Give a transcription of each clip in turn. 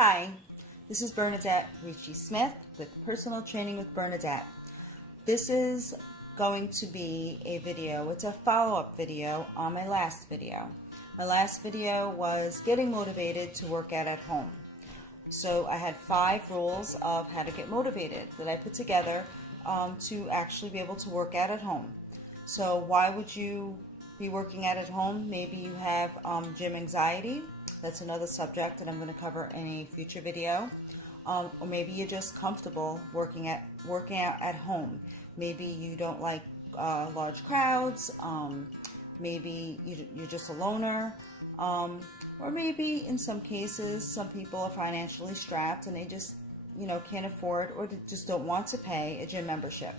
Hi, this is Bernadette Ricci Smith with Personal Training with Bernadette. This is going to be a video, it's a follow-up video on my last video. My last video was getting motivated to work out at home. So I had 5 rules of how to get motivated that I put together to actually be able to work out at home. So why would you be working out at home? Maybe you have gym anxiety. That's another subject that I'm going to cover in a future video. Or maybe you're just comfortable working out at home. Maybe you don't like large crowds. Maybe you're just a loner. Or maybe in some cases, some people are financially strapped and they just can't afford or just don't want to pay a gym membership.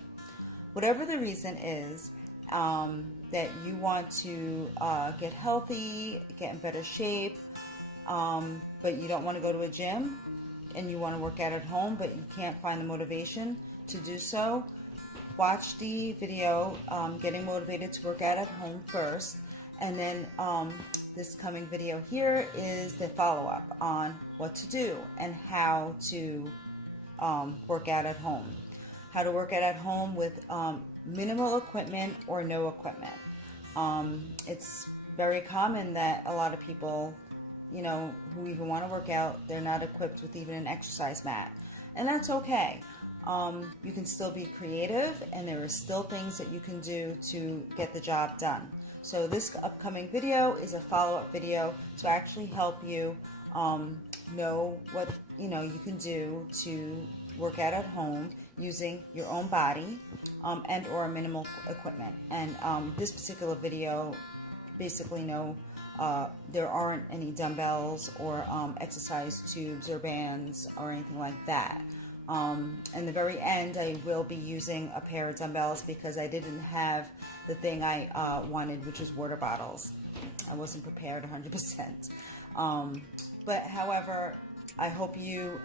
Whatever the reason is, that you want to get healthy, get in better shape, but you don't want to go to a gym and you want to work out at home, but you can't find the motivation to do so, watch the video, Getting Motivated to Work Out at Home first, and then this coming video here is the follow-up on what to do and how to work out at home. How to work out at home with minimal equipment or no equipment. It's very common that a lot of people, who even want to work out, they're not equipped with even an exercise mat. And that's okay. You can still be creative, and there are still things that you can do to get the job done. So this upcoming video is a follow-up video to actually help you know what you can do to work out at home using your own body and or minimal equipment. And this particular video, basically there aren't any dumbbells or exercise tubes or bands or anything like that. In the very end, I will be using a pair of dumbbells because I didn't have the thing I wanted, which was water bottles. I wasn't prepared 100%. But however, I hope you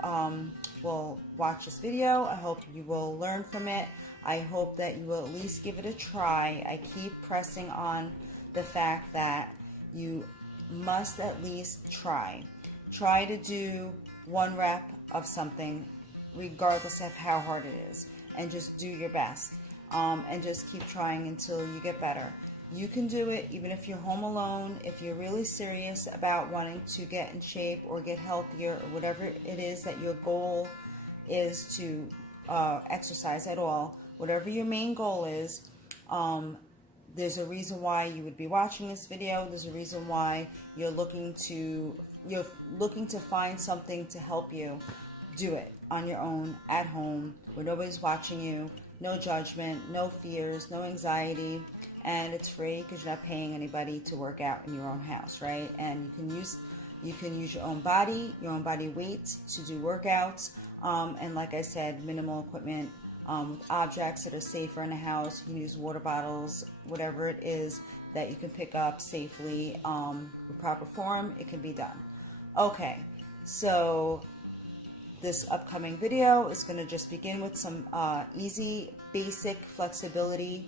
will watch this video. I hope you will learn from it. I hope that you will at least give it a try. I keep pressing on the fact that you must at least try. Try to do 1 rep of something regardless of how hard it is, and just do your best, and just keep trying until you get better. You can do it even if you're home alone. If you're really serious about wanting to get in shape or get healthier or whatever it is that your goal is to exercise at all, whatever your main goal is, there's a reason why you would be watching this video. There's a reason why you're looking to find something to help you. Do it on your own at home where nobody's watching you, no judgment, no fears, no anxiety, and it's free because you're not paying anybody to work out in your own house, right? And you can use your own body weight to do workouts, and like I said, minimal equipment, with objects that are safer in the house. You can use water bottles, whatever it is that you can pick up safely, with proper form, it can be done. Okay, so this upcoming video is going to just begin with some easy, basic flexibility,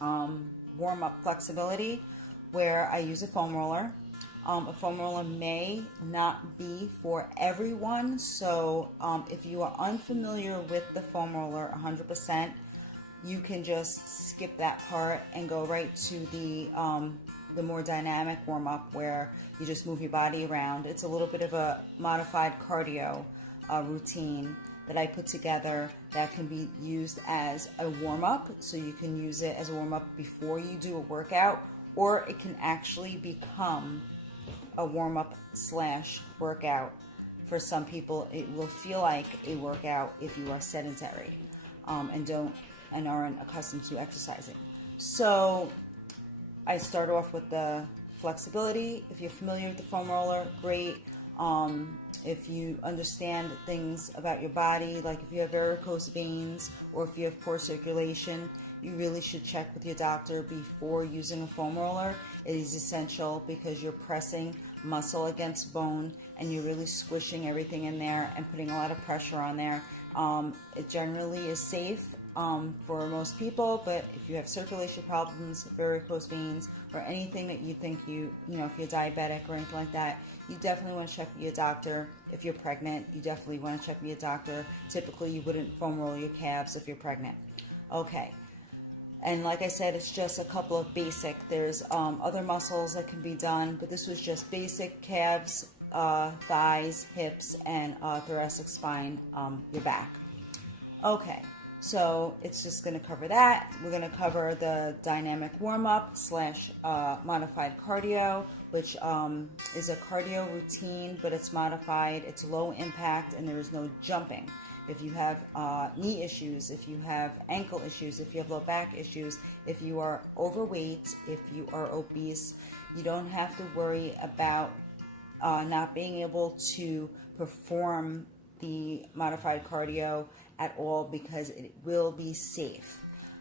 warm-up flexibility, where I use a foam roller. A foam roller may not be for everyone, so if you are unfamiliar with the foam roller 100%, you can just skip that part and go right to the more dynamic warm-up where you just move your body around. It's a little bit of a modified cardio routine that I put together that can be used as a warm-up. So you can use it as a warm-up before you do a workout, or it can actually become a warm-up / workout. For some people, it will feel like a workout if you are sedentary and aren't accustomed to exercising. So I start off with the flexibility. If you're familiar with the foam roller, great. If you understand things about your body, like if you have varicose veins or if you have poor circulation, you really should check with your doctor before using a foam roller. It is essential because you're pressing muscle against bone and you're really squishing everything in there and putting a lot of pressure on there. It generally is safe. for most people, but if you have circulation problems, varicose veins, or anything that you think you know, if you're diabetic or anything like that, you definitely want to check with your doctor. If you're pregnant, you definitely want to check with your doctor. Typically, you wouldn't foam roll your calves if you're pregnant. Okay. And like I said, it's just a couple of basic. There's other muscles that can be done, but this was just basic calves, thighs, hips, and thoracic spine, your back. Okay, so it's just going to cover that. We're going to cover the dynamic warm-up / modified cardio, which is a cardio routine, but it's modified. It's low impact, and there is no jumping. If you have knee issues, if you have ankle issues, if you have low back issues, if you are overweight, if you are obese, you don't have to worry about not being able to perform the modified cardio at all, because it will be safe.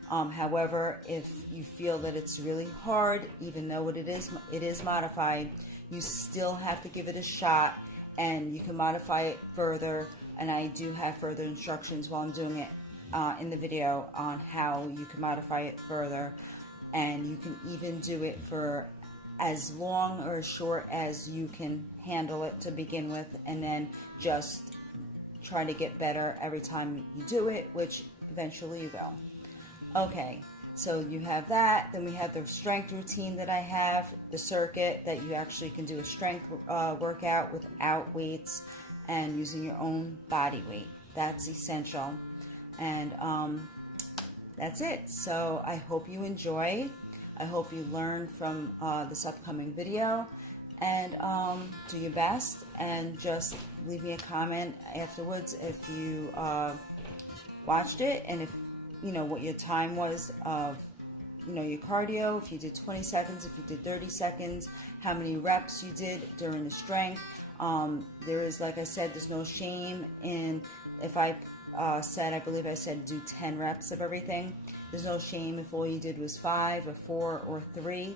However, if you feel that it's really hard, even though it is modified, you still have to give it a shot, and you can modify it further. And I do have further instructions while I'm doing it in the video on how you can modify it further. And you can even do it for as long or as short as you can handle it to begin with, and then just try to get better every time you do it, which eventually you will. Okay, so you have that. Then we have the strength routine that I have, the circuit that you actually can do a strength workout without weights and using your own body weight. That's essential. And that's it. So I hope you enjoy. I hope you learn from this upcoming video, and do your best, and just leave me a comment afterwards if you watched it, and if you know what your time was of your cardio, if you did 20 seconds, if you did 30 seconds, how many reps you did during the strength. There is, like I said, there's no shame in if I believe I said do 10 reps of everything. There's no shame if all you did was 5 or 4 or 3.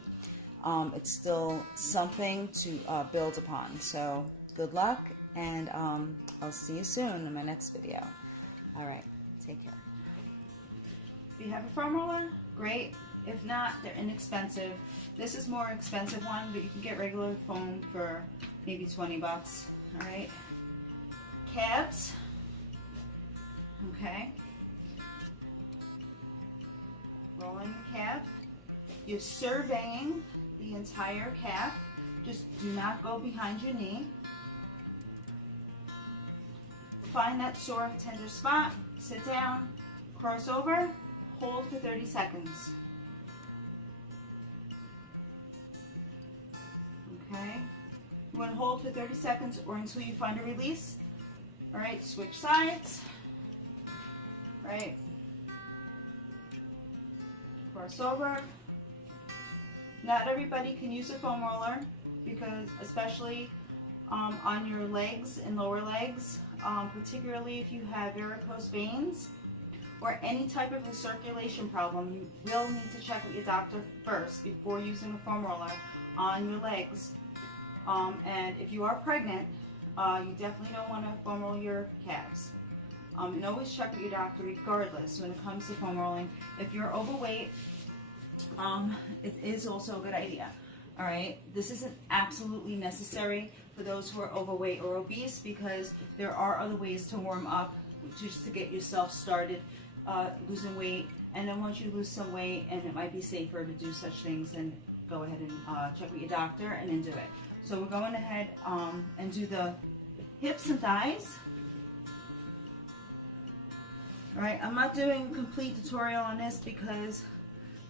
It's still something to build upon. So good luck, and I'll see you soon in my next video. All right, take care. If you have a foam roller, great. If not, they're inexpensive. This is more expensive one, but you can get regular foam for maybe 20 bucks. All right. Calves. Okay. Rolling the calf. You're surveying the entire calf. Just do not go behind your knee. Find that sore, tender spot. Sit down. Cross over. Hold for 30 seconds. Okay. You want to hold for 30 seconds or until you find a release. All right, switch sides. Right. Cross over. Not everybody can use a foam roller, because especially on your legs and lower legs, particularly if you have varicose veins or any type of a circulation problem, you will need to check with your doctor first before using a foam roller on your legs. And if you are pregnant, you definitely don't want to foam roll your calves. And always check with your doctor regardless when it comes to foam rolling. If you're overweight, it is also a good idea. All right, this isn't absolutely necessary for those who are overweight or obese, because there are other ways to warm up just to get yourself started losing weight. And then once you lose some weight, and it might be safer to do such things, then go ahead and check with your doctor and then do it. So we're going ahead and do the hips and thighs. All right, I'm not doing a complete tutorial on this because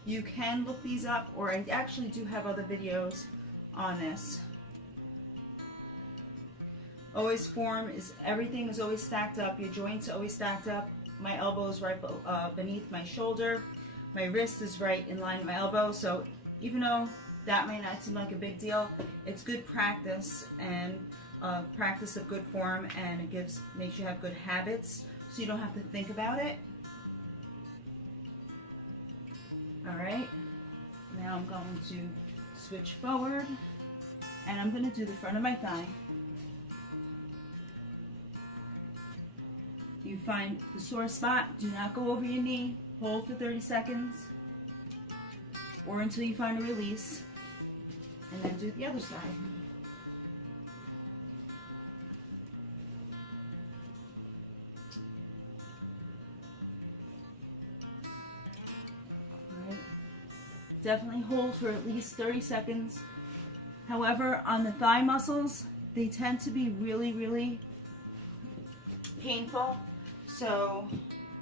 you can look these up, or I actually do have other videos on this. Always form is, everything is always stacked up. Your joints are always stacked up. My elbow is right beneath my shoulder. My wrist is right in line with my elbow. So even though that may not seem like a big deal, it's good practice, and practice of good form, and it makes you have good habits, so you don't have to think about it. All right, now I'm going to switch forward, and I'm going to do the front of my thigh. You find the sore spot, do not go over your knee. hold for 30 seconds, or until you find a release, and then do the other side. All right. Definitely hold for at least 30 seconds. However, on the thigh muscles, they tend to be really, really painful. So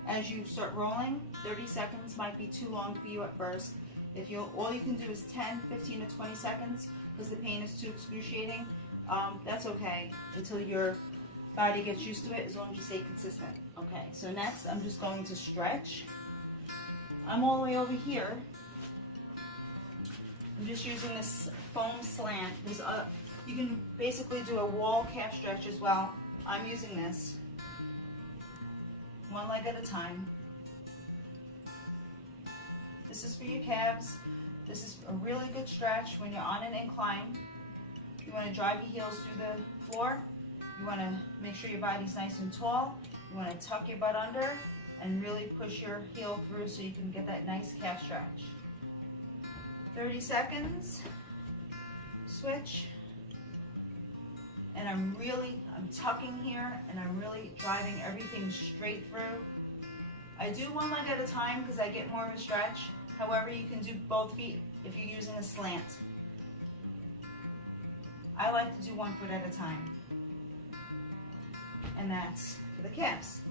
as you start rolling, 30 seconds might be too long for you at first. If you, all you can do is 10, 15 to 20 seconds because the pain is too excruciating, that's okay until your body gets used to it, as long as you stay consistent. Okay, so next I'm just going to stretch. I'm all the way over here. I'm just using this foam slant. You can basically do a wall calf stretch as well. I'm using this. One leg at a time. This is for your calves. This is a really good stretch when you're on an incline. You want to drive your heels through the floor. You want to make sure your body's nice and tall. You want to tuck your butt under and really push your heel through so you can get that nice calf stretch. 30 seconds. Switch. And I'm tucking here and I'm really driving everything straight through. I do one leg at a time because I get more of a stretch. However, you can do both feet if you're using a slant. I like to do one foot at a time. And that's for the calves.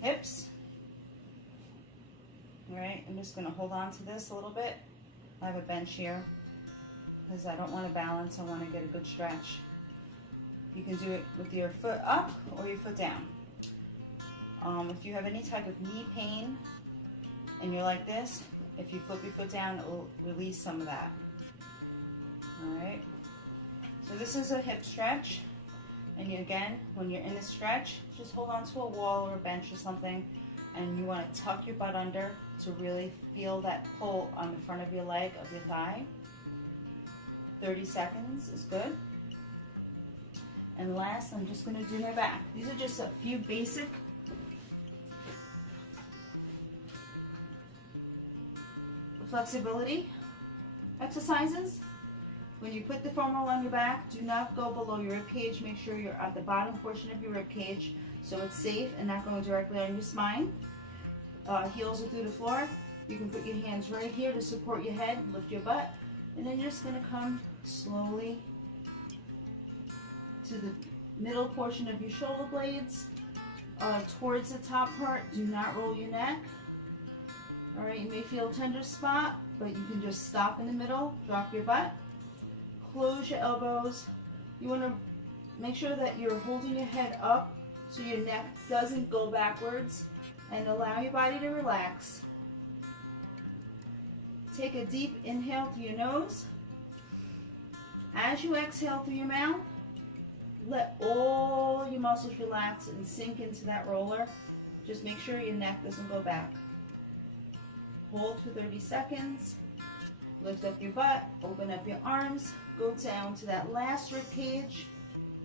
Hips. All right, I'm just going to hold on to this a little bit. I have a bench here because I don't want to balance. I want to get a good stretch. You can do it with your foot up or your foot down. If you have any type of knee pain and you're like this, if you flip your foot down, it will release some of that. All right. So this is a hip stretch. And again, when you're in a stretch, just hold on to a wall or a bench or something, and you want to tuck your butt under to really feel that pull on the front of your leg, of your thigh. 30 seconds is good. And last, I'm just going to do my back. These are just a few basic flexibility exercises. When you put the foam roll on your back, do not go below your rib cage. Make sure you're at the bottom portion of your rib cage so it's safe and not going directly on your spine. Heels are through the floor. You can put your hands right here to support your head, lift your butt, and then you're just going to come slowly to the middle portion of your shoulder blades, towards the top part. Do not roll your neck. All right, you may feel a tender spot, but you can just stop in the middle, drop your butt, close your elbows. You want to make sure that you're holding your head up so your neck doesn't go backwards, and allow your body to relax. Take a deep inhale through your nose. As you exhale through your mouth, let all your muscles relax and sink into that roller. Just make sure your neck doesn't go back. Hold for 30 seconds. Lift up your butt, open up your arms, go down to that last rib cage,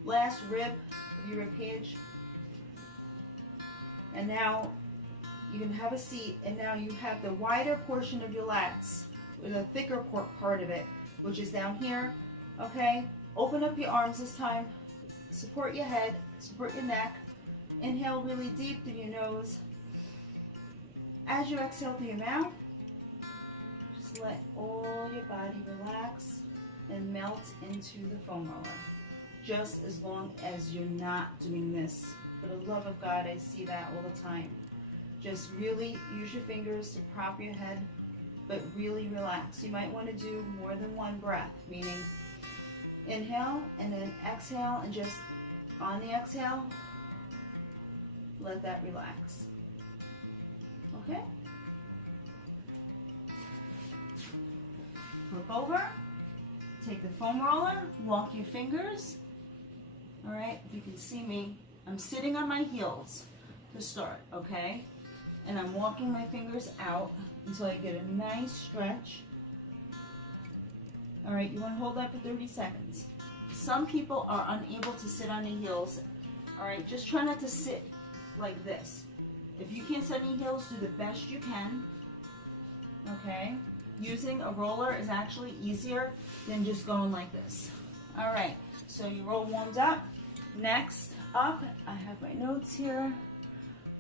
last rib of your rib cage. And now you can have a seat, and now you have the wider portion of your lats, with a thicker part of it, which is down here, okay? Open up your arms this time, support your head, support your neck, inhale really deep through your nose. As you exhale through your mouth, just let all your body relax and melt into the foam roller. Just as long as you're not doing this. For the love of God, I see that all the time. Just really use your fingers to prop your head, but really relax. You might want to do more than one breath, meaning inhale and then exhale, and just on the exhale, let that relax. Okay? Flip over, take the foam roller, walk your fingers. All right, if you can see me, I'm sitting on my heels to start, okay? And I'm walking my fingers out until I get a nice stretch. All right, you want to hold that for 30 seconds. Some people are unable to sit on the heels. All right, just try not to sit like this. If you can't set any heels, do the best you can. Okay? Using a roller is actually easier than just going like this. All right, so you roll warmed up. Next up, I have my notes here.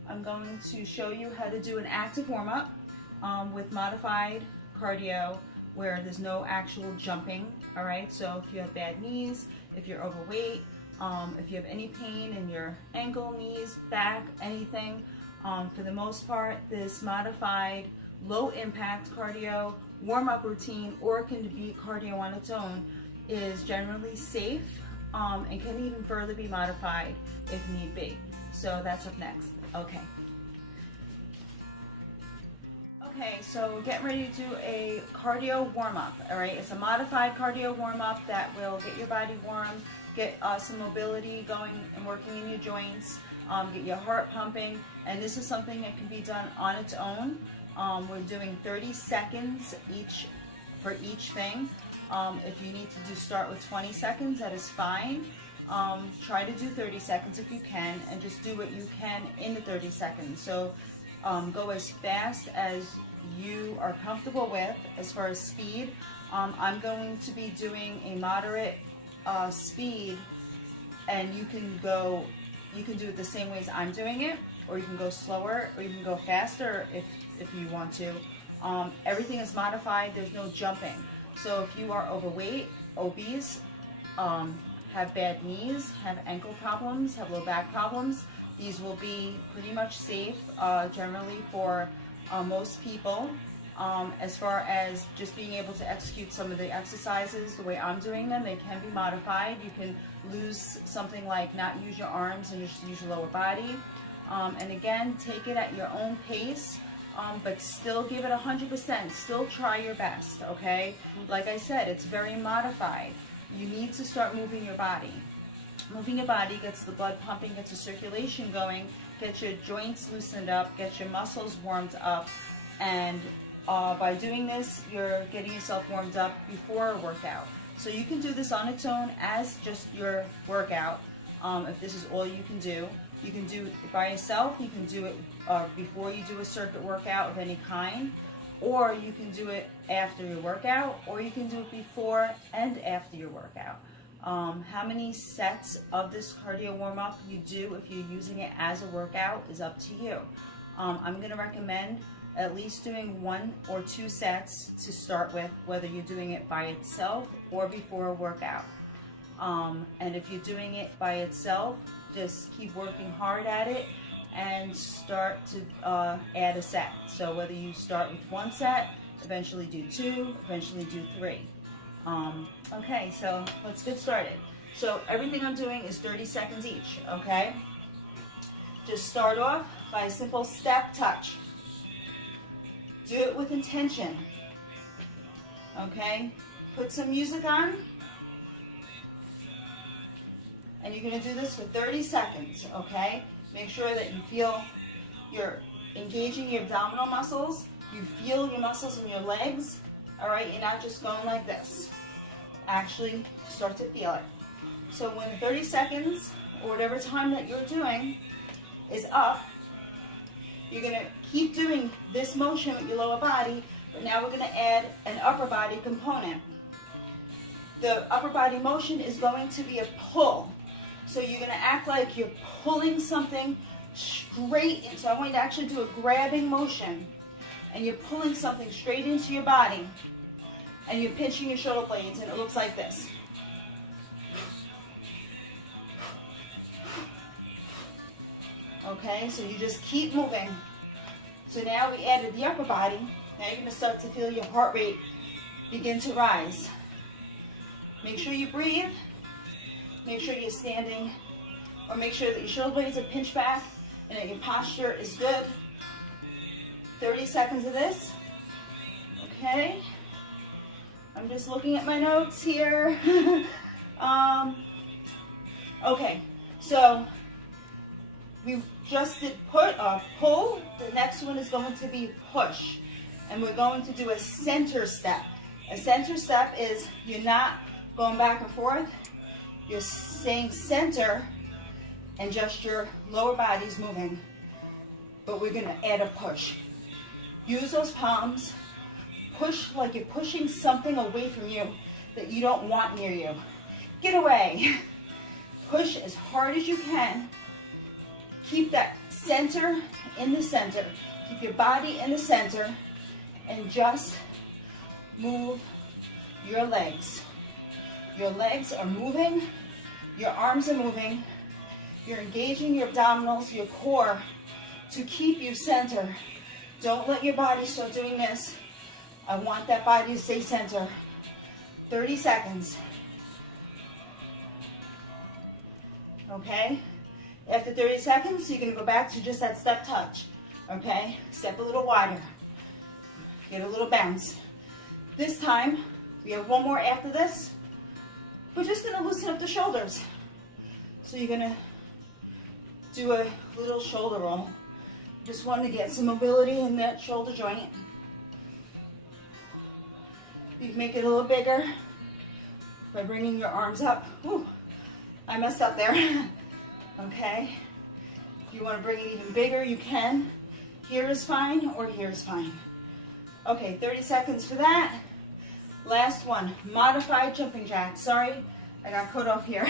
I'm going to show you how to do an active warm-up with modified cardio where there's no actual jumping. All right, so if you have bad knees, if you're overweight, if you have any pain in your ankle, knees, back, anything, for the most part, this modified low impact cardio warm-up routine, or it can be cardio on its own, is generally safe and can even further be modified if need be. So that's up next. Okay. Okay, so get ready to do a cardio warm-up, all right? It's a modified cardio warm-up that will get your body warm, get some mobility going and working in your joints, get your heart pumping, and this is something that can be done on its own. We're doing 30 seconds for each thing. If you need to start with 20 seconds, that is fine. Try to do 30 seconds if you can, and just do what you can in the 30 seconds. So go as fast as you are comfortable with as far as speed. I'm going to be doing a moderate speed, and you can do it the same way as I'm doing it, or you can go slower, or you can go faster if you want to. Everything is modified. There's no jumping. So if you are overweight, obese, have bad knees, have ankle problems, have low back problems, these will be pretty much safe generally for most people. As far as just being able to execute some of the exercises the way I'm doing them, they can be modified. You can lose something like not use your arms and just use your lower body. And again, take it at your own pace, but still give it 100%. Still try your best, okay? Like I said, it's very modified. You need to start moving your body. Moving your body gets the blood pumping, gets the circulation going, gets your joints loosened up, gets your muscles warmed up, and by doing this, you're getting yourself warmed up before a workout. So you can do this on its own as just your workout, if this is all you can do. You can do it by yourself, you can do it before you do a circuit workout of any kind, or you can do it after your workout, or you can do it before and after your workout. How many sets of this cardio warm-up you do if you're using it as a workout is up to you. I'm going to recommend at least doing 1 or 2 sets to start with, whether you're doing it by itself or before a workout. And if you're doing it by itself, just keep working hard at it and start to add a set. So whether you start with 1 set, eventually do 2, eventually do 3. Okay, so let's get started. So everything I'm doing is 30 seconds each, okay? Just start off by a simple step touch. Do it with intention, okay? Put some music on, and you're gonna do this for 30 seconds, okay? Make sure that you feel you're engaging your abdominal muscles, you feel your muscles in your legs, all right? You're not just going like this. Actually start to feel it. So when 30 seconds, or whatever time that you're doing, is up, you're gonna keep doing this motion with your lower body, but now we're gonna add an upper body component. The upper body motion is going to be a pull. So you're gonna act like you're pulling something straight in. So I want you to actually do a grabbing motion, and you're pulling something straight into your body, and you're pinching your shoulder blades, and it looks like this. Okay, so you just keep moving. So now we added the upper body. Now you're gonna start to feel your heart rate begin to rise. Make sure you breathe. Make sure you're standing, or make sure that your shoulder blades are pinched back and that your posture is good. 30 seconds of this. Okay. I'm just looking at my notes here. Okay, so we just did pull. The next one is going to be push. And we're going to do a center step. A center step is you're not going back and forth. You're staying center, and just your lower body's moving. but we're gonna add a push. Use those palms. Push like you're pushing something away from you that you don't want near you. Get away. Push as hard as you can. Keep that center in the center. Keep your body in the center and just move your legs. Your legs are moving. Your arms are moving. You're engaging your abdominals, your core to keep you center. Don't let your body start doing this. I want that body to stay center. 30 seconds. Okay? After 30 seconds, you're going to go back to just that step touch. Okay? Step a little wider. Get a little bounce. This time, we have one more after this. We're just going to loosen up the shoulders. So you're going to do a little shoulder roll. Just want to get some mobility in that shoulder joint. You can make it a little bigger by bringing your arms up. Whew, I messed up there. Okay. If you want to bring it even bigger, you can. Here is fine, or here is fine. Okay, 30 seconds for that. Last one, modified jumping jacks. Sorry, I got cut off here.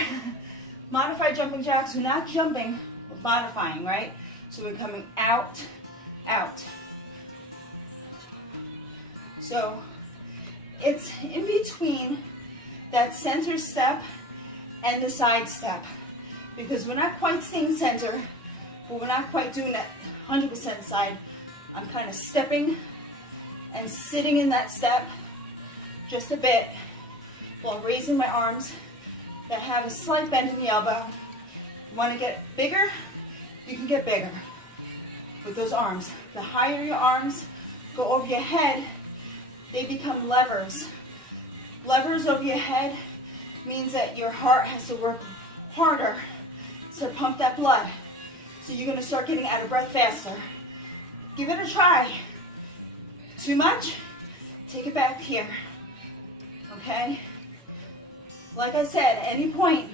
Modified jumping jacks, we're not jumping, we're modifying, right? So we're coming out, out. So it's in between that center step and the side step, because we're not quite staying center, but we're not quite doing that 100% side. I'm kind of stepping and sitting in that step just a bit while raising my arms that have a slight bend in the elbow. You want to get bigger? You can get bigger with those arms. The higher your arms go over your head, they become levers. Levers over your head means that your heart has to work harder to pump that blood. So you're going to start getting out of breath faster. Give it a try. Too much? Take it back here. Okay? Like I said, at any point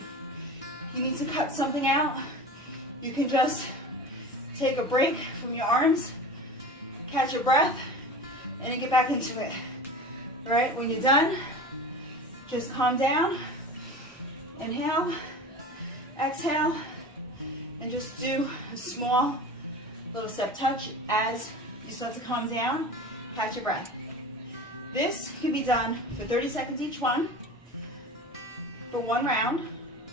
you need to cut something out, you can just take a break from your arms, catch your breath, and then get back into it. All right, when you're done, just calm down, inhale, exhale, and just do a small little step touch as you start to calm down, catch your breath. This can be done for 30 seconds each one, for one round,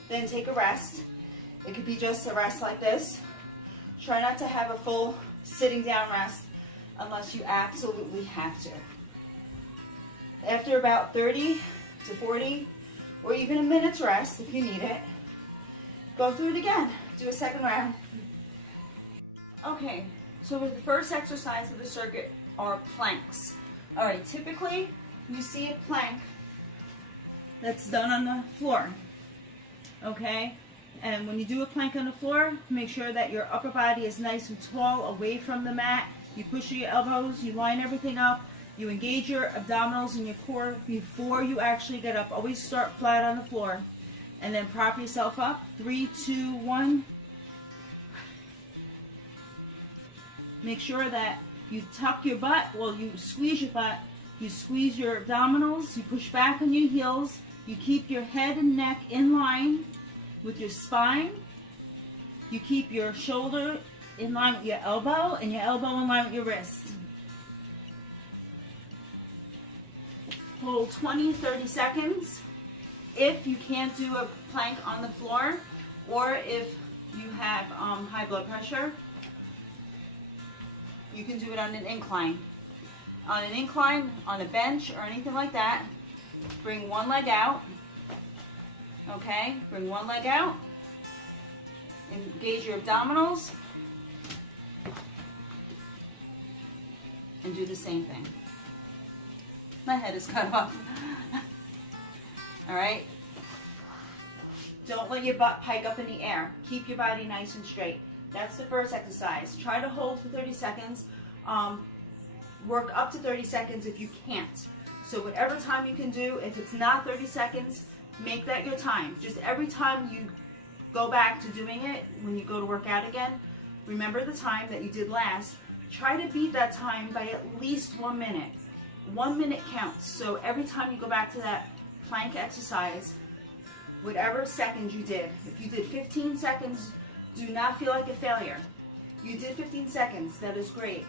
then take a rest. It could be just a rest like this. Try not to have a full sitting down rest unless you absolutely have to. After about 30 to 40, or even a minute's rest if you need it, go through it again. Do a second round. Okay, so with the first exercise of the circuit are planks. All right, typically you see a plank that's done on the floor, okay? And when you do a plank on the floor, make sure that your upper body is nice and tall away from the mat. You push your elbows, you line everything up, you engage your abdominals and your core before you actually get up. Always start flat on the floor and then prop yourself up. 3, 2, 1. Make sure that you tuck your butt, well, you squeeze your butt, you squeeze your abdominals, you push back on your heels, you keep your head and neck in line with your spine, you keep your shoulder in line with your elbow, and your elbow in line with your wrist. Hold 20, 30 seconds. If you can't do a plank on the floor, or if you have high blood pressure, you can do it on an incline. On an incline, on a bench, or anything like that, bring one leg out. Okay, bring one leg out. Engage your abdominals. And do the same thing. My head is cut off. All right. Don't let your butt pike up in the air. Keep your body nice and straight. That's the first exercise. Try to hold for 30 seconds. Work up to 30 seconds if you can't. So whatever time you can do, if it's not 30 seconds, make that your time. Just every time you go back to doing it, when you go to work out again, remember the time that you did last. Try to beat that time by at least 1 minute. 1 minute counts. So every time you go back to that plank exercise, whatever seconds you did, if you did 15 seconds, do not feel like a failure. You did 15 seconds, that is great.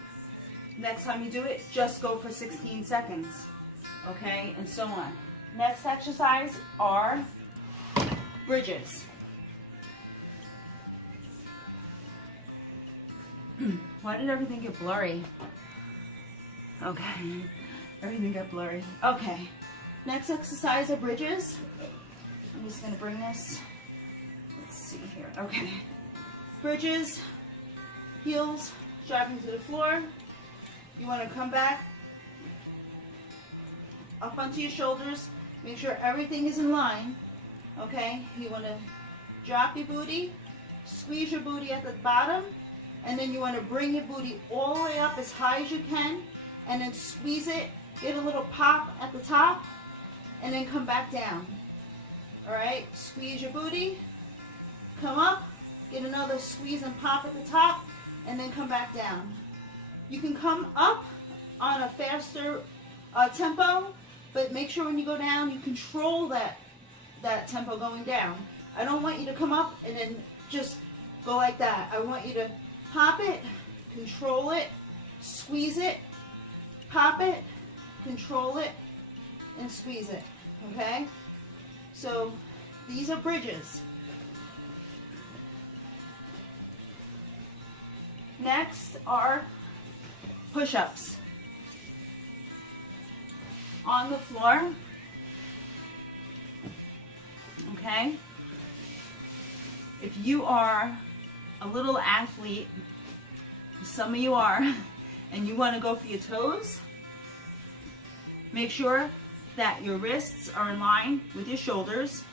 Next time you do it, just go for 16 seconds, okay, and so on. Next exercise are bridges. Why did everything get blurry? Okay, everything got blurry. Okay, next exercise are bridges. I'm just going to bring this, let's see here, okay. Bridges, heels dropping to the floor. You want to come back up onto your shoulders. Make sure everything is in line, okay? You want to drop your booty, squeeze your booty at the bottom, and then you want to bring your booty all the way up as high as you can, and then squeeze it, get a little pop at the top, and then come back down. All right, squeeze your booty, come up, get another squeeze and pop at the top, and then come back down. You can come up on a faster tempo, but make sure when you go down, you control that tempo going down. I don't want you to come up and then just go like that. I want you to pop it, control it, squeeze it, pop it, control it, and squeeze it, okay? So these are bridges. Next are push-ups. On the floor, okay? If you are a little athlete, some of you are, and you want to go for your toes, make sure that your wrists are in line with your shoulders.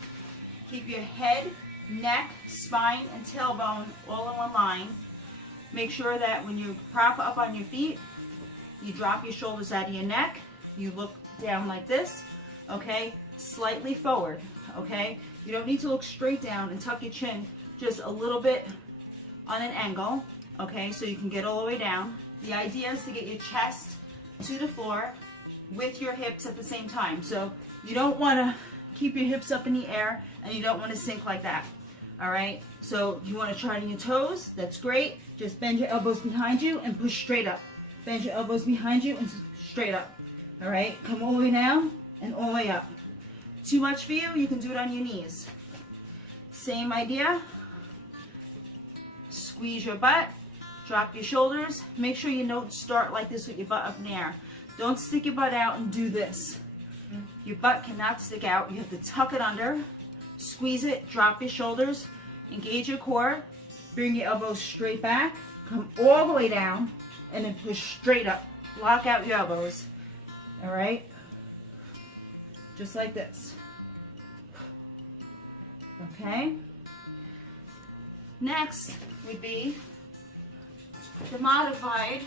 Keep your head, neck, spine, and tailbone all in one line. Make sure that when you prop up on your feet, you drop your shoulders out of your neck. You look down like this, okay? Slightly forward, okay? You don't need to look straight down and tuck your chin, just a little bit on an angle, okay? So you can get all the way down. The idea is to get your chest to the floor with your hips at the same time. So you don't want to keep your hips up in the air, and you don't want to sink like that, all right? So if you want to try it on your toes, that's great. Just bend your elbows behind you and push straight up. Bend your elbows behind you and straight up. All right, come all the way down and all the way up. Too much for you, you can do it on your knees. Same idea. Squeeze your butt, drop your shoulders. Make sure you don't start like this with your butt up in the air. Don't stick your butt out and do this. Your butt cannot stick out. You have to tuck it under, squeeze it, drop your shoulders, engage your core, bring your elbows straight back, come all the way down, and then push straight up. Lock out your elbows. All right, just like this. Okay, next would be the modified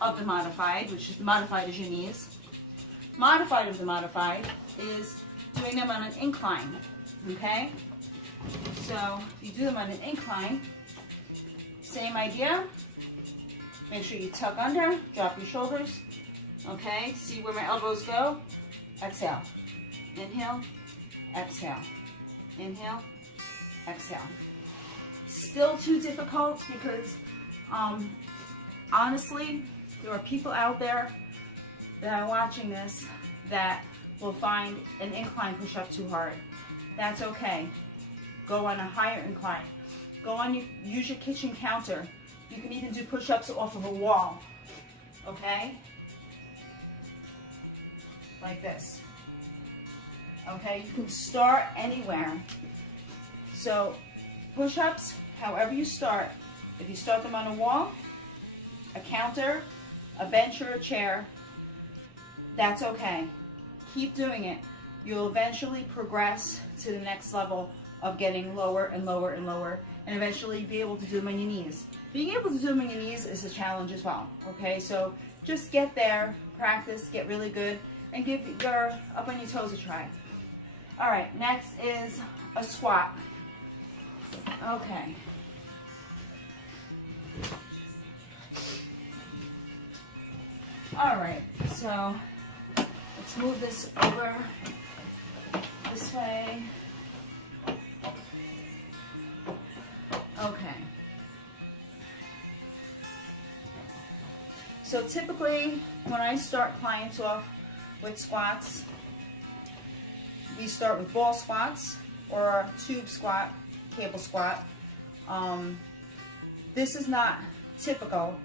of the modified, which is the modified is your knees. Modified of the modified is doing them on an incline, okay? So you do them on an incline, same idea. Make sure you tuck under, drop your shoulders. Okay, see where my elbows go? Exhale. Inhale, exhale. Inhale, exhale. Still too difficult because honestly, there are people out there that are watching this that will find an incline push-up too hard. That's okay. Go on a higher incline. Go on, use your kitchen counter. You can even do push-ups off of a wall, okay? Like this. Okay, you can start anywhere. So push-ups, however you start, if you start them on a wall, a counter, a bench or a chair, that's okay. Keep doing it. You'll eventually progress to the next level of getting lower and lower and lower, and eventually be able to do them on your knees. Being able to do them on your knees is a challenge as well, okay? So just get there, practice, get really good, and give your up on your toes a try. All right, next is a squat. Okay. All right, so let's move this over this way. Okay. So typically, when I start clients off with squats, we start with ball squats or tube squat, cable squat. This is not typical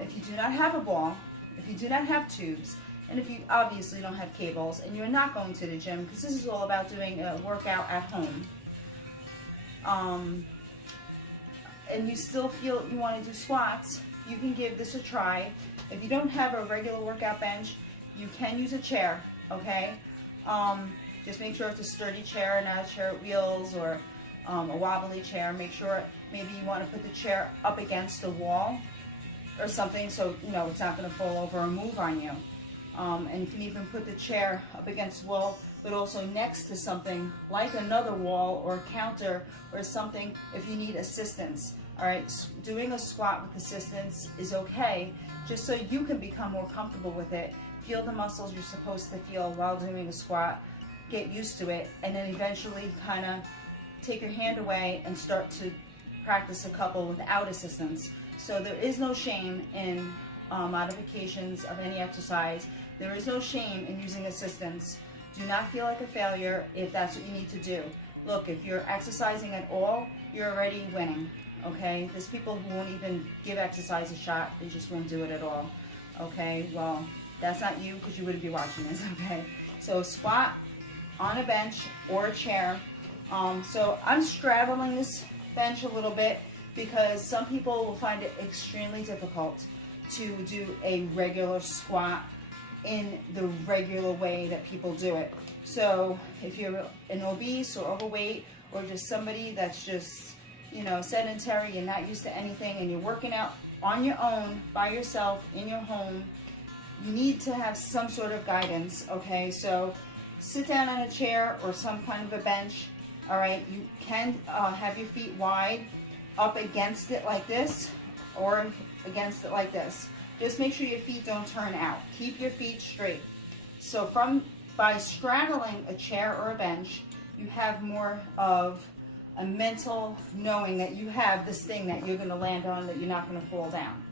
if you do not have a ball, if you do not have tubes, and if you obviously don't have cables and you're not going to the gym, because this is all about doing a workout at home. And you still feel you want to do squats, you can give this a try. If you don't have a regular workout bench, you can use a chair, okay? Just make sure it's a sturdy chair, not a chair with wheels or a wobbly chair. Make sure maybe you want to put the chair up against the wall or something so you know it's not going to fall over or move on you. And you can even put the chair up against the wall, but also next to something like another wall or counter or something if you need assistance. All right, doing a squat with assistance is okay, just so you can become more comfortable with it. Feel the muscles you're supposed to feel while doing a squat, get used to it, and then eventually kind of take your hand away and start to practice a couple without assistance. So there is no shame in modifications of any exercise. There is no shame in using assistance. Do not feel like a failure if that's what you need to do. Look, if you're exercising at all, you're already winning, okay? There's people who won't even give exercise a shot. They just won't do it at all, okay? Well, that's not you because you wouldn't be watching this, okay? So squat on a bench or a chair. So I'm straddling this bench a little bit because some people will find it extremely difficult to do a regular squat in the regular way that people do it. So if you're an obese or overweight or just somebody that's just, you know, sedentary, you're not used to anything and you're working out on your own, by yourself, in your home, you need to have some sort of guidance, okay? So sit down on a chair or some kind of a bench, all right? You can have your feet wide up against it like this or against it like this. Just make sure your feet don't turn out. Keep your feet straight. So by straddling a chair or a bench, you have more of a mental knowing that you have this thing that you're going to land on, that you're not going to fall down.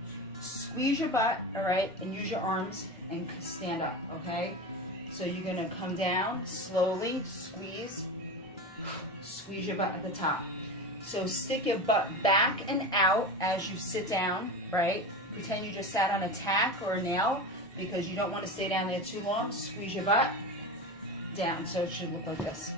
Squeeze your butt, all right, and use your arms and stand up, okay? So you're going to come down slowly, squeeze your butt at the top. So stick your butt back and out as you sit down, right? Pretend you just sat on a tack or a nail because you don't want to stay down there too long. Squeeze your butt down so it should look like this.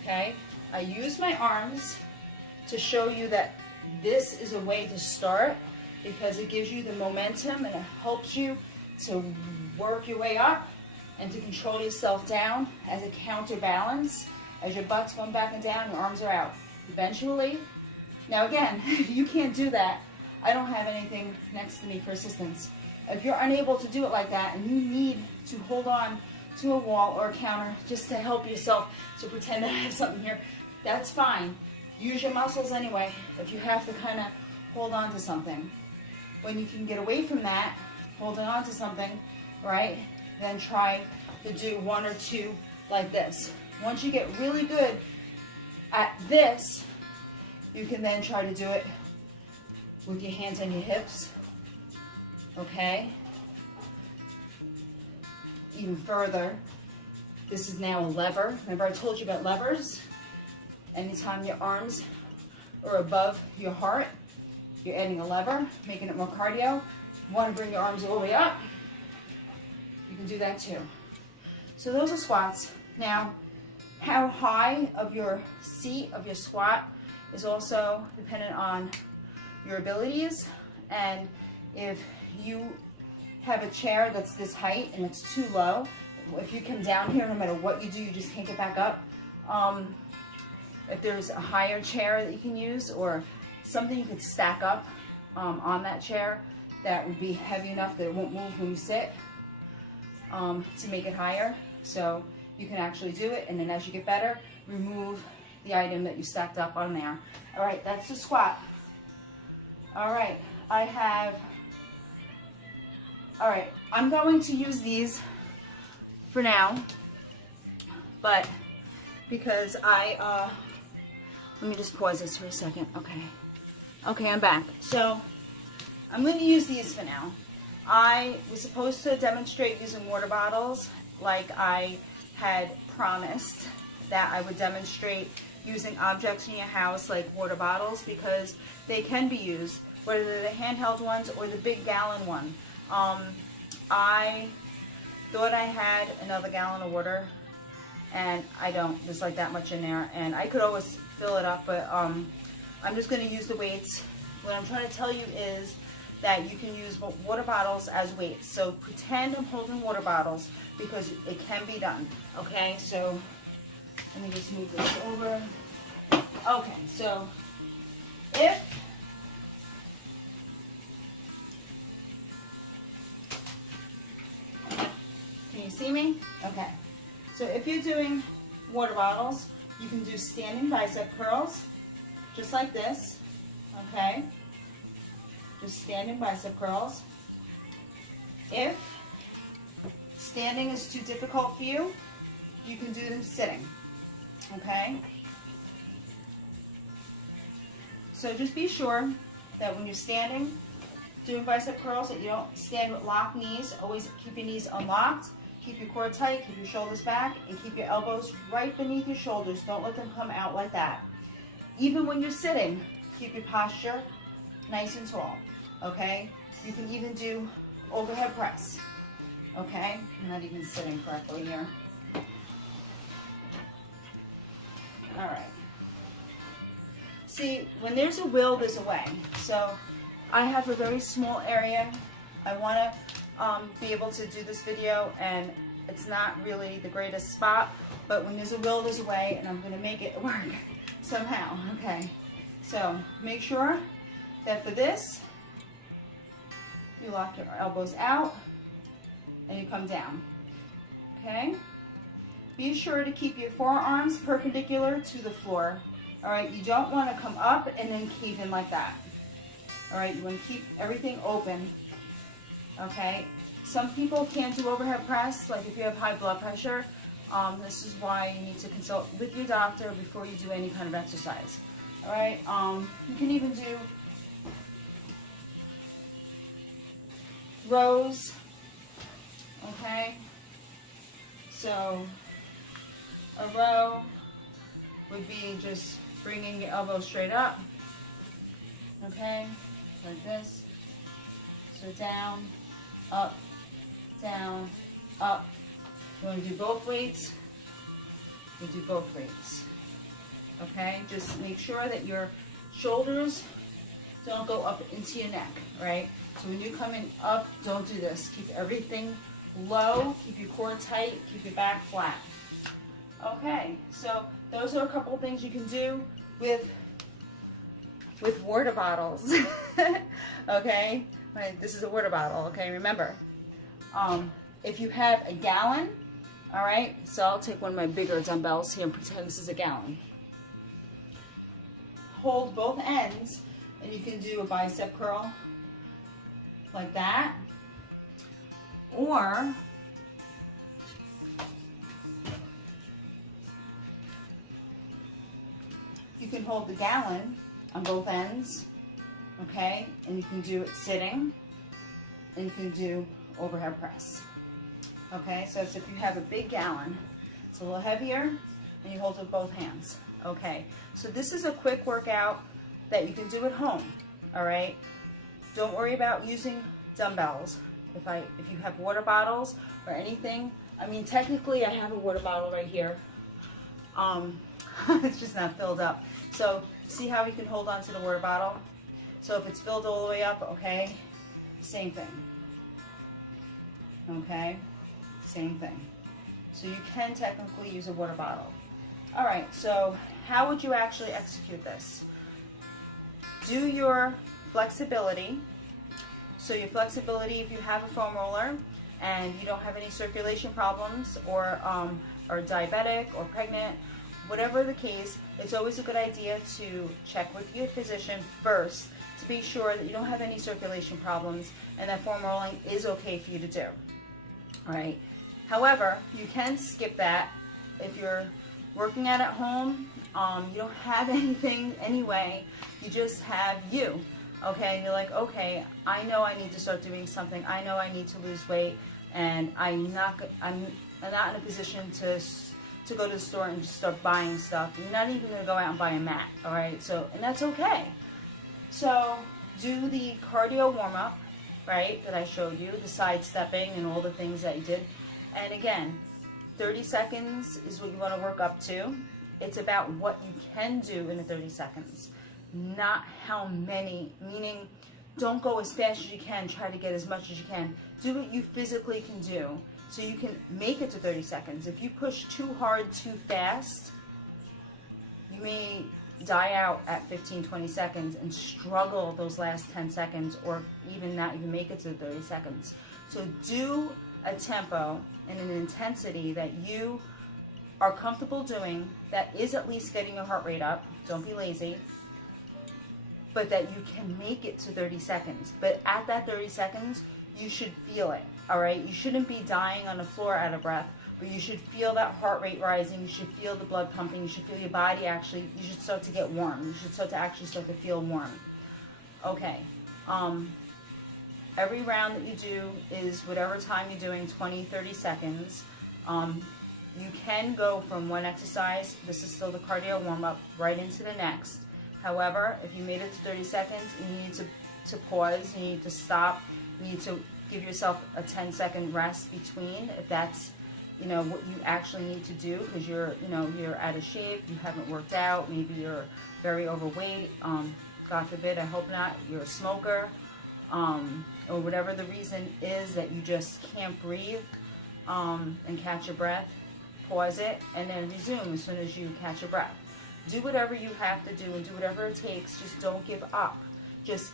Okay, I use my arms to show you that this is a way to start because it gives you the momentum and it helps you to work your way up and to control yourself down as a counterbalance. As your butt's going back and down, your arms are out. Eventually, now again, if you can't do that, I don't have anything next to me for assistance. If you're unable to do it like that and you need to hold on to a wall or a counter just to help yourself to pretend that I have something here, that's fine. Use your muscles anyway if you have to kind of hold on to something. When you can get away from that, holding on to something, right, then try to do one or two like this. Once you get really good at this, you can then try to do it with your hands on your hips, okay? Even further, this is now a lever. Remember I told you about levers? Anytime your arms are above your heart, you're adding a lever, making it more cardio. You want to bring your arms all the way up, you can do that too. So those are squats. Now, how high of your seat of your squat is also dependent on your abilities. And if you have a chair that's this height and it's too low, if you come down here, no matter what you do, you just can't get back up. If there's a higher chair that you can use or something you could stack up on that chair that would be heavy enough that it won't move when you sit to make it higher. So you can actually do it. And then as you get better, remove the item that you stacked up on there. All right, that's the squat. All right, all right, I'm going to use these for now, but because let me just pause this for a second. Okay, I'm back. So I'm going to use these for now. I was supposed to demonstrate using water bottles, like I had promised that I would demonstrate using objects in your house like water bottles, because they can be used, whether they're the handheld ones or the big gallon one. I thought I had another gallon of water, and I don't. There's like that much in there, and I could always fill it up, but I'm just going to use the weights. What I'm trying to tell you is that you can use water bottles as weights. So pretend I'm holding water bottles, because it can be done. Okay, so let me just move this over. Okay, so can you see me? Okay, so if you're doing water bottles, you can do standing bicep curls, just like this, okay? Just standing bicep curls. If standing is too difficult for you, you can do them sitting, okay? So just be sure that when you're standing, doing bicep curls, that you don't stand with locked knees. Always keep your knees unlocked, keep your core tight, keep your shoulders back, and keep your elbows right beneath your shoulders. Don't let them come out like that. Even when you're sitting, keep your posture nice and tall, okay? You can even do overhead press, okay? I'm not even sitting correctly here. All right. See, when there's a will, there's a way. So I have a very small area. I want to be able to do this video, and it's not really the greatest spot, but when there's a will, there's a way, and I'm going to make it work somehow, okay? So make sure that for this, you lock your elbows out and you come down, okay? Be sure to keep your forearms perpendicular to the floor, all right? You don't want to come up and then cave in like that, all right? You want to keep everything open, okay? Some people can't do overhead press, like if you have high blood pressure. This is why you need to consult with your doctor before you do any kind of exercise, all right? You can even do rows, okay? So a row would be just bringing your elbow straight up, okay, like this. So down, up, down, up. You want to do both weights? You do both weights, okay? Just make sure that your shoulders don't go up into your neck, right? So when you're coming up, don't do this. Keep everything low, keep your core tight, keep your back flat. Okay, so those are a couple of things you can do with water bottles. Okay, this is a water bottle, okay, remember. If you have a gallon, all right, so I'll take one of my bigger dumbbells here and pretend this is a gallon. Hold both ends, and you can do a bicep curl like that, or you can hold the gallon on both ends, okay, and you can do it sitting, and you can do overhead press. Okay, so if you have a big gallon, it's a little heavier, and you hold it with both hands. Okay, so this is a quick workout that you can do at home, all right? Don't worry about using dumbbells. If you have water bottles or anything, I mean, technically I have a water bottle right here. It's just not filled up. So see how you can hold on to the water bottle? So if it's filled all the way up, okay, same thing. Okay, same thing. So you can technically use a water bottle. All right, so how would you actually execute this? Do your flexibility. So your flexibility, if you have a foam roller, and you don't have any circulation problems, or are diabetic or pregnant, whatever the case, it's always a good idea to check with your physician first to be sure that you don't have any circulation problems and that foam rolling is okay for you to do. All right. However, you can skip that if you're working out at home. You don't have anything anyway. You just have you. Okay, and you're like, okay, I know I need to start doing something. I know I need to lose weight, and I'm not in a position to go to the store and just start buying stuff. You're not even going to go out and buy a mat. All right, so, and that's okay. So do the cardio warm-up, right, that I showed you, the sidestepping and all the things that you did. And again, 30 seconds is what you want to work up to. It's about what you can do in the 30 seconds, not how many, meaning don't go as fast as you can, try to get as much as you can. Do what you physically can do so you can make it to 30 seconds. If you push too hard, too fast, you may die out at 15, 20 seconds and struggle those last 10 seconds, or even not even make it to 30 seconds. So do a tempo and an intensity that you are comfortable doing, that is at least getting your heart rate up. Don't be lazy, but that you can make it to 30 seconds. But at that 30 seconds, you should feel it, all right? You shouldn't be dying on the floor out of breath, but you should feel that heart rate rising. You should feel the blood pumping. You should feel your body actually, you should start to get warm. You should start to feel warm. Okay. Every round that you do is whatever time you're doing, 20, 30 seconds. You can go from one exercise, this is still the cardio warm-up, right into the next. However, if you made it to 30 seconds, you need to pause, you need to stop, you need to give yourself a 10-second rest between, if that's, you know, what you actually need to do, because you're out of shape, you haven't worked out, maybe you're very overweight, God forbid, I hope not, you're a smoker, or whatever the reason is that you just can't breathe and catch your breath. Pause it and then resume as soon as you catch your breath. Do whatever you have to do and do whatever it takes. Just don't give up. Just,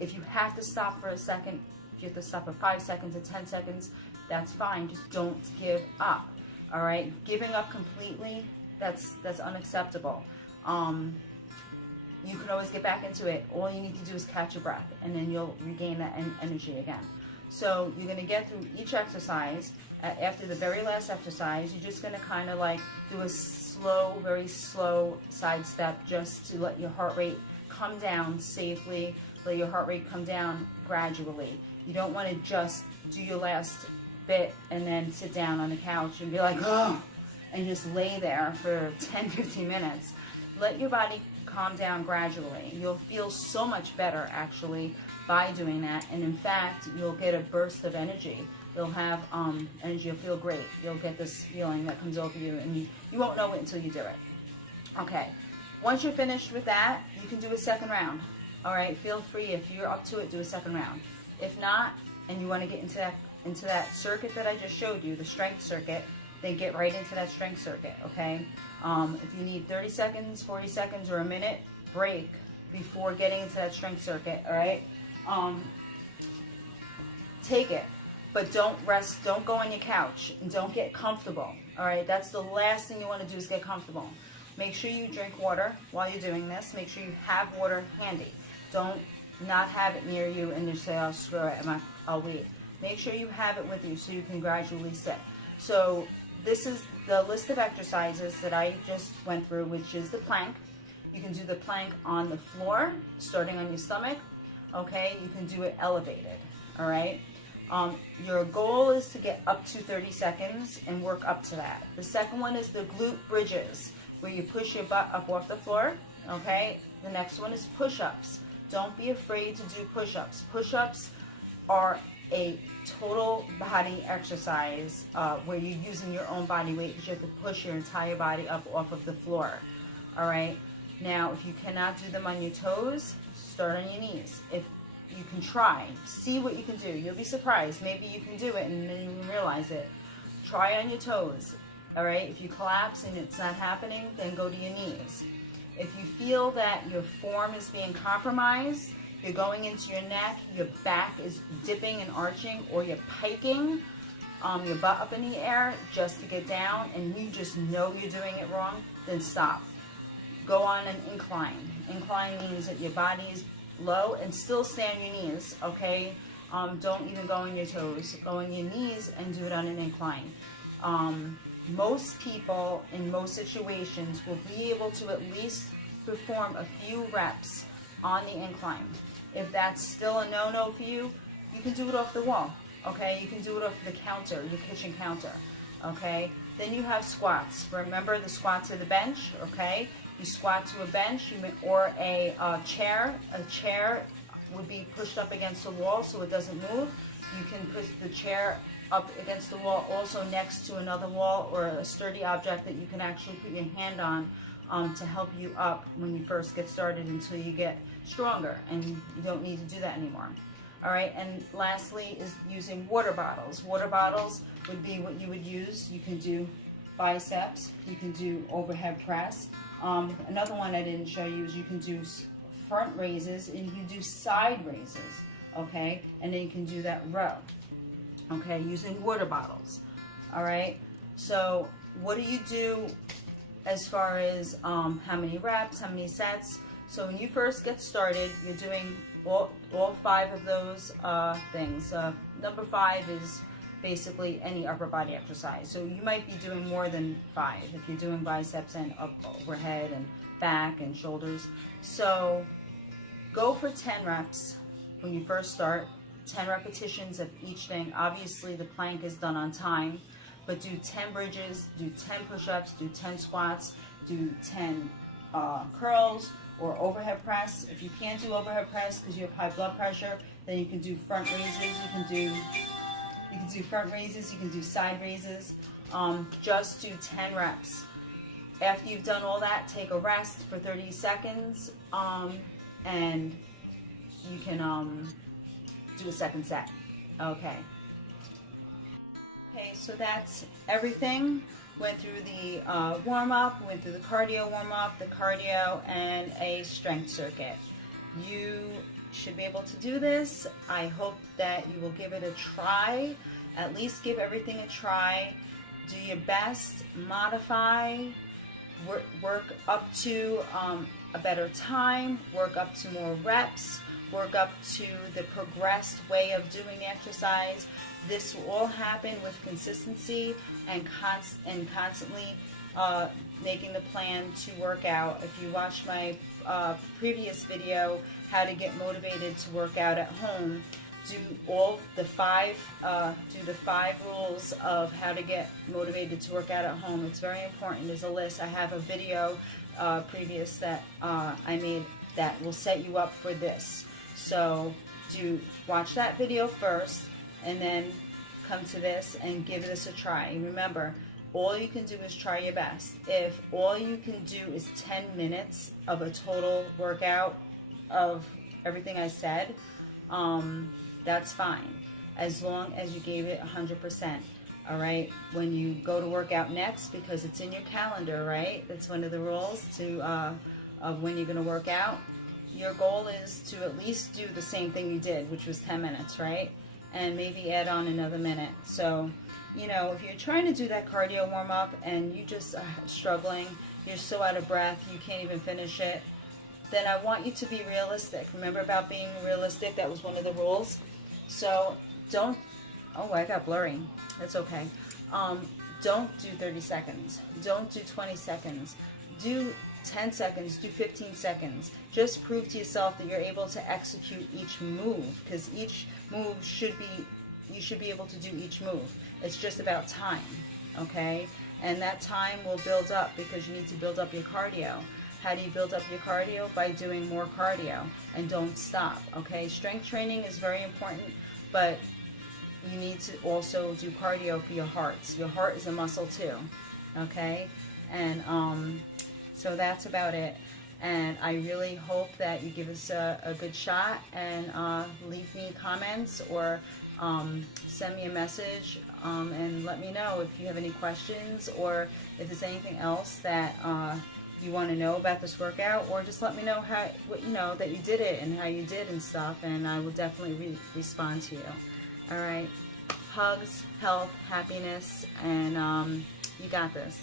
if you have to stop for a second, if you have to stop for 5 seconds or 10 seconds, that's fine. Just don't give up. All right? Giving up completely, that's unacceptable. You can always get back into it. All you need to do is catch your breath, and then you'll regain that energy again. So you're going to get through each exercise. After the very last exercise, you're just going to kind of like do a slow, very slow side step, just to let your heart rate come down safely, let your heart rate come down gradually. You don't want to just do your last bit and then sit down on the couch and be like, oh, and just lay there for 10, 15 minutes. Let your body calm down gradually. You'll feel so much better actually by doing that, and in fact, you'll get a burst of energy. You'll have energy, you'll feel great. You'll get this feeling that comes over you, and you won't know it until you do it. Okay, once you're finished with that, you can do a second round. All right, feel free, if you're up to it, do a second round. If not, and you want to get into that circuit that I just showed you, the strength circuit, then get right into that strength circuit, okay? If you need 30 seconds, 40 seconds, or a minute break before getting into that strength circuit, all right? Take it, but don't rest, don't go on your couch, and don't get comfortable, all right? That's the last thing you want to do, is get comfortable. Make sure you drink water while you're doing this. Make sure you have water handy. Don't not have it near you and just say, oh, screw it, I'll wait. Make sure you have it with you so you can gradually sit. So this is the list of exercises that I just went through, which is the plank. You can do the plank on the floor, starting on your stomach. Okay, you can do it elevated, all right? Your goal is to get up to 30 seconds and work up to that. The second one is the glute bridges, where you push your butt up off the floor, okay? The next one is push-ups. Don't be afraid to do push-ups. Push-ups are a total body exercise where you're using your own body weight, because you have to push your entire body up off of the floor, all right? Now, if you cannot do them on your toes, start on your knees. If you can try, see what you can do. You'll be surprised. Maybe you can do it and then you will realize it. Try on your toes, all right? If you collapse and it's not happening, then go to your knees. If you feel that your form is being compromised, you're going into your neck, your back is dipping and arching, or you're piking, your butt up in the air just to get down and you just know you're doing it wrong, then stop. Go on an incline. Incline means that your body is low and still stay on your knees, okay? Don't even go on your toes. Go on your knees and do it on an incline. Most people in most situations will be able to at least perform a few reps on the incline. If that's still a no-no for you, you can do it off the wall, okay? You can do it off the counter, your kitchen counter, okay? Then you have squats. Remember the squat to the bench, okay? You squat to a bench or a chair. A chair would be pushed up against the wall so it doesn't move. You can put the chair up against the wall, also next to another wall or a sturdy object that you can actually put your hand on to help you up when you first get started until you get stronger and you don't need to do that anymore. All right, and lastly is using water bottles. Water bottles would be what you would use. You can do biceps, you can do overhead press. Another one I didn't show you is you can do front raises and you can do side raises, okay? And then you can do that row, okay, using water bottles. All right, so what do you do as far as how many reps, how many sets? So when you first get started, you're doing all 5 of those things. Number 5 is basically any upper body exercise. So you might be doing more than 5 if you're doing biceps and overhead and back and shoulders. So go for 10 reps when you first start, 10 repetitions of each thing. Obviously the plank is done on time, but do 10 bridges, do 10 push-ups, do 10 squats, do 10 curls or overhead press. If you can't do overhead press because you have high blood pressure, then you can do front raises. You can do front raises, you can do side raises. Just do 10 reps. After you've done all that, take a rest for 30 seconds and you can do a second set. Okay, so that's everything. Went through the warm-up, went through the cardio warm-up, the cardio, and a strength circuit. You should be able to do this. I hope that you will give it a try. At least give everything a try. Do your best, modify, work up to a better time, work up to more reps, work up to the progressed way of doing the exercise. This will all happen with consistency and constantly making the plan to work out. If you watched my previous video, how to get motivated to work out at home, do the 5 rules of how to get motivated to work out at home. It's very important. There's a list. I have a video previous that I made that will set you up for this. So watch that video first and then come to this and give this a try. And remember, all you can do is try your best. If all you can do is 10 minutes of a total workout of everything I said, that's fine, as long as you gave it 100%. All right, when you go to work out next, because it's in your calendar, right? That's one of the rules of when you're going to work out. Your goal is to at least do the same thing you did, which was 10 minutes, right? And maybe add on another minute. So, you know, if you're trying to do that cardio warm-up and you just are struggling, you're so out of breath, you can't even finish it, then I want you to be realistic. Remember about being realistic? That was one of the rules. So don't, oh, I got blurry. That's okay. Don't do 30 seconds. Don't do 20 seconds. Do 10 seconds, do 15 seconds. Just prove to yourself that you're able to execute each move, because each move you should be able to do each move. It's just about time, okay? And that time will build up because you need to build up your cardio. How do you build up your cardio? By doing more cardio and don't stop, okay? Strength training is very important, but you need to also do cardio for your heart. Your heart is a muscle too, okay? And so that's about it. And I really hope that you give us a good shot and leave me comments or send me a message and let me know if you have any questions or if there's anything else that you want to know about this workout, or just let me know how, you know, that you did it and how you did and stuff, and I will definitely respond to you. All right. Hugs, health, happiness, and you got this.